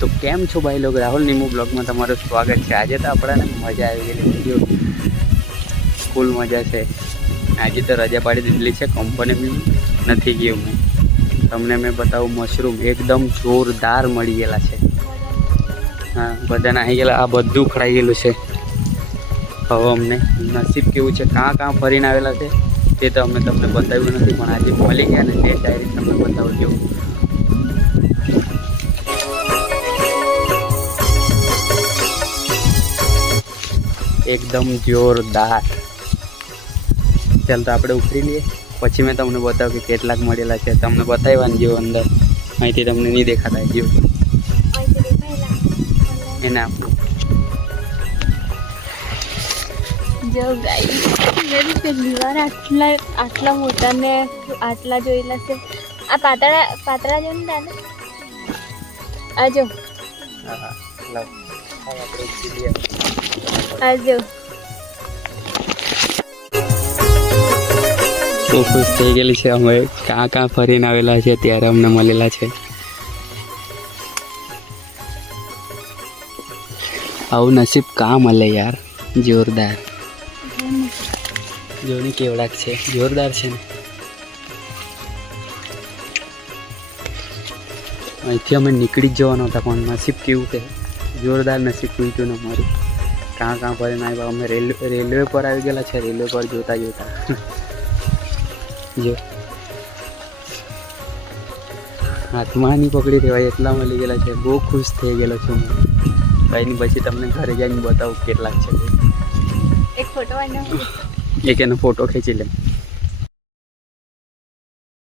તો કેમ છો ભાઈ લોકો, રાહુલ નીમુ બ્લોગમાં તમારું સ્વાગત છે। આજે તો આપણને મજા આવી ગયેલી જો ફૂલ મજા છે। આજે તો રજા પાડી દીધેલી છે, કંપની બી નથી ગયો હું। તમને મેં બતાવું મશરૂમ એકદમ જોરદાર મળી ગયેલા છે। હા બધાને આવી ગયેલા, આ બધું ખરાઈ ગયેલું છે। હવે અમને નસીબ કેવું છે, કાં ફરીને આવેલા છે તે તો અમે તમને બતાવ્યું નથી, પણ આજે મળી ગયા ને તે ડાયરેક્ટ તમને બતાવજો। એકદમ જોરદાર। ચાલ તો આપણે ઉતરી લઈએ, પછી મેં તમને બતાવું કે કેટલાક મળેલા છે। તમને બતાવ્યા જેવો અંદર અહીંથી તમને નહીં દેખાતા જેવો એને આપણું જો ગાઈસ મેં પહેલી વાર આટલા મોટા ને આટલા જોયેલા છે। આ પાતળા જેમ ને આ જો હા લાવ આપણે ઉતરી લઈએ। આ જો બહુ ખુશ થઈ ગયેલી છે। અમે કાં ફરીને આવેલા છે ત્યારે અમને મળેલા છે। આવું નસીબ કાં મળે યાર, જોરદાર। જોની કેવડાક છે, જોરદાર છે ને। અહીંથી અમે નીકળી જ જવાના હતા, પણ નસીબ કેવું કે જોરદાર નસીબ તૂટ્યું ને અમારું। કાં ફરીને આવ્યા અમે રેલવે પર આવી ગયેલા છે। રેલવે પર જોતા જો હાથમાં નહીં પકડી દેવાય એટલા મળી ગયેલા છે। બહુ ખુશ થઈ ગયેલો છું હું। કંઈ નહીં, પછી તમને ઘરે જઈને બતાવું કેટલાક છે। એક ફોટો વાળો એક એનો ફોટો ખેંચી લે।